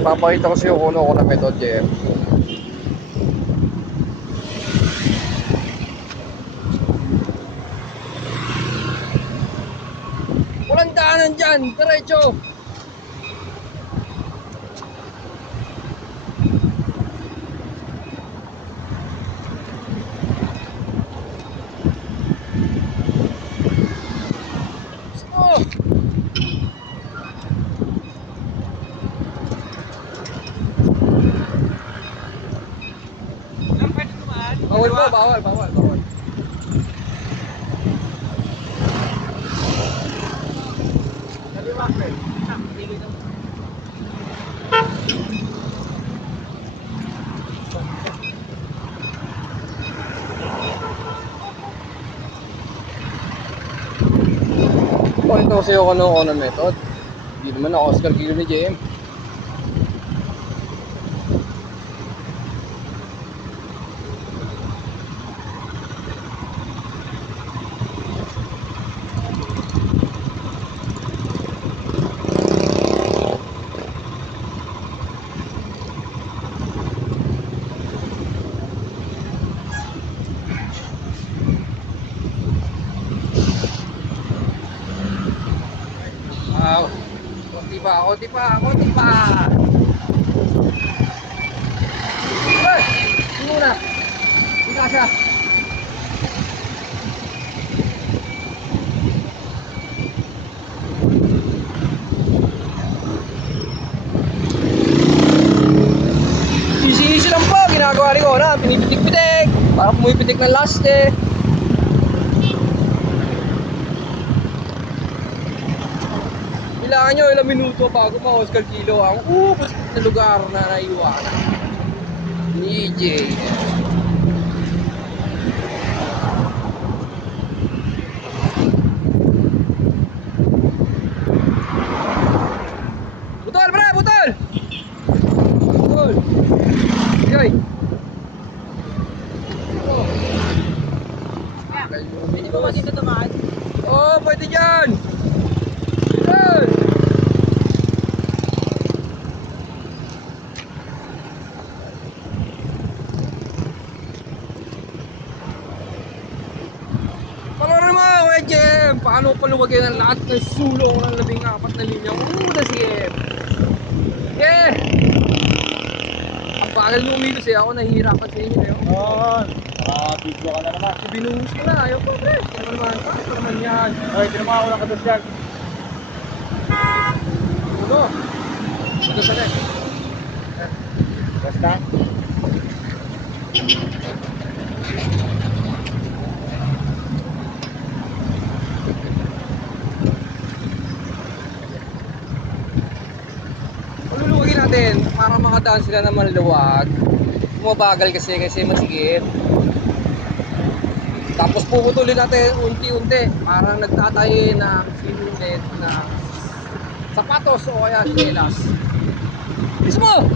Papakita ko sa'yo kung ano ako na method, JM. Walang daanan dyan, diretso. Oh. Bawal po, bawal. Pakita ko sa'yo kung ano ako na method. Hindi naman ako Oscar Kilo ni JM. Wow. Konti pa. Hey! Hindi muna. Hindi siya. Easy lang po. Ginagawa rin ko na. Pinipitik-pitik. Para pumipitik ng last eh. Kailangan nyo ilang minuto bago ma-Oscar Kilo ang sa lugar na naiwanan ni EJ. Butol, pre! Butol! Butol! Okay. Pwede ba ba dito tumaan? Oh, pwede dyan! Butol! Paano paluwagin ang lahat ng sulong ng 14 na linya? Na CM. Yeah! Ang bagal nung umilos eh. Ako nahihirapan sa inyo eh. Oo. Video ka na naman. Binuhos ko na. Ayaw ko, pre. Ano naman? Ano naman yan? Ay, tinama ako ng kados dyan. Ano? Ito sa net. Basta. Luluwagin natin para makadaan sila ng maluwag. Bumabagal kasi masigit. Tapos puputulin natin unti-unti para nagtatayo na sinulit na sapatos o kaya chinelas. Mismo!